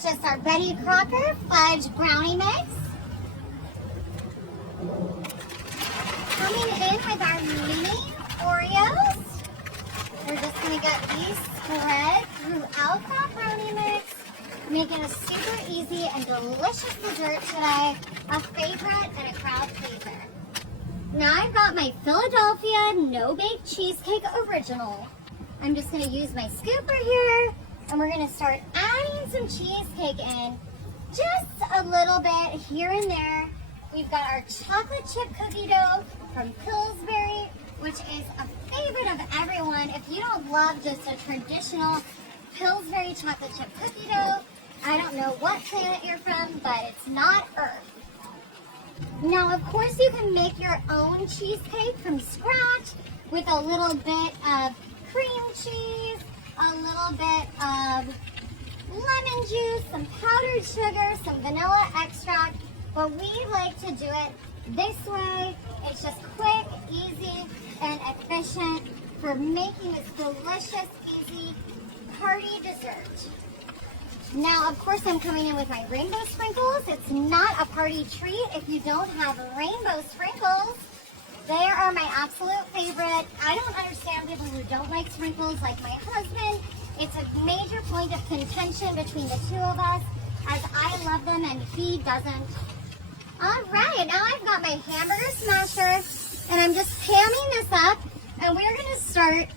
such as our Betty Crocker fudge brownie mix. Coming in with our mini Oreos. We're just going to get these spread throughout that brownie mix, making a super easy and delicious dessert today, a favorite and a crowd pleaser. Now I've got my Philadelphia no-bake cheesecake original. I'm just going to use my scooper here, and we're going to start adding some cheesecake in, just a little bit here and there. We've got our chocolate chip cookie dough from Pillsbury, which is a favorite of everyone. If you don't love just a traditional Pillsbury chocolate chip cookie dough, I don't know what planet you're from, but it's not Earth. Now, of course, you can make your own cheesecake from scratch with a little bit of cream cheese, a little bit of lemon juice, some powdered sugar, some vanilla extract, but we like to do it this way. It's just quick, easy, and efficient for making this delicious, easy party dessert. Now, of course, I'm coming in with my rainbow sprinkles. It's not a party treat if you don't have rainbow sprinkles. They are my absolute favorite. I don't understand people who don't like sprinkles like my husband. It's a major point of contention between the two of us, as I love them and he doesn't. All right, now I've got my hamburger smasher, and I'm just pamming this up, and we're gonna start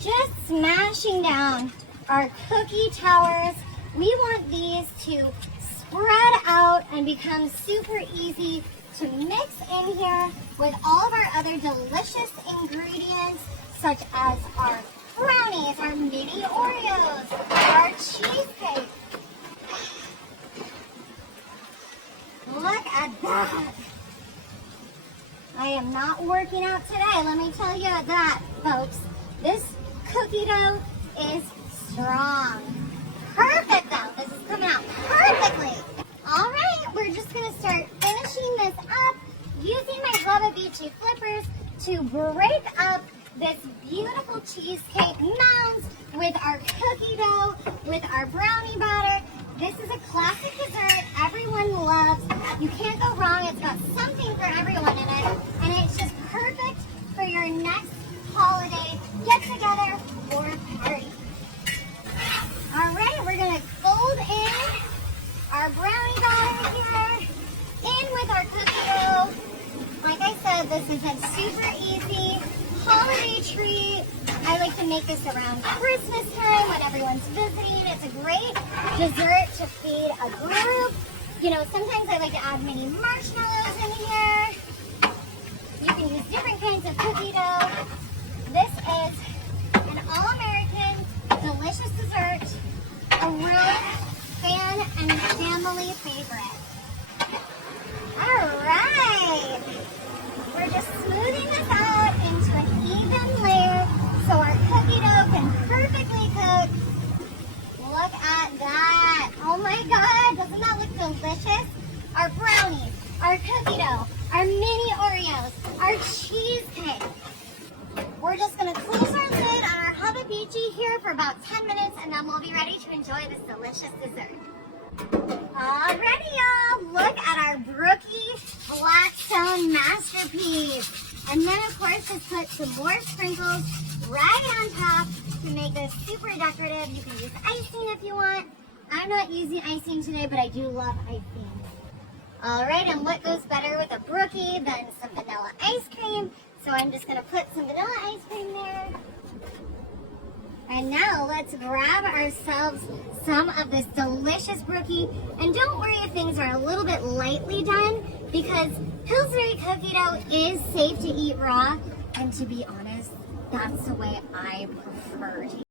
just smashing down our cookie towers. We want these to spread out and become super easy to mix in here with all of our other delicious ingredients, such as our brownies, our mini Oreos, our cheesecake. Look at that. I am not working out today, let me tell you that, folks. This cookie dough is strong. Perfect though, this is coming out perfectly. All right, we're just gonna start finishing this up using my Hubba Beachy flippers to break up this beautiful cheesecake mounds with our cookie dough, with our brownie batter. This is a classic dessert everyone loves. You can't go wrong, it's got something for everyone in it, and it's just perfect for your next holiday get-together or party. All right, we're gonna fold in our brownie batter here, in with our cookie dough. Like I said, this is a super easy holiday treat. I like to make this around Christmas time when everyone's visiting. It's a great dessert to feed a group. You know, sometimes I like to add mini marshmallows in here. You can use different kinds of cookie dough. This is an all-American delicious dessert, a real fan and family favorite. All right, we're just smoothing this out into an even layer so our cookie dough can perfectly coat. Look at that. Oh my God, doesn't that look delicious? Our brownies, our cookie dough, our mini Oreos, our cheesecake. We're just gonna close our lid on our Hubba Beachy here for about 10 minutes, and then we'll be ready to enjoy this delicious dessert. Alrighty, y'all, look at our Brookie Blackstone masterpiece. And then, of course, just put some more sprinkles right on top to make this super decorative. You can use icing if you want. I'm not using icing today, but I do love icing. Alright, and what goes better with a Brookie than some vanilla ice cream? So I'm just gonna put some vanilla ice cream there. And now let's grab ourselves some of this delicious Brookie. And don't worry if things are a little bit lightly done, because Pillsbury cookie dough is safe to eat raw. And to be honest, that's the way I prefer to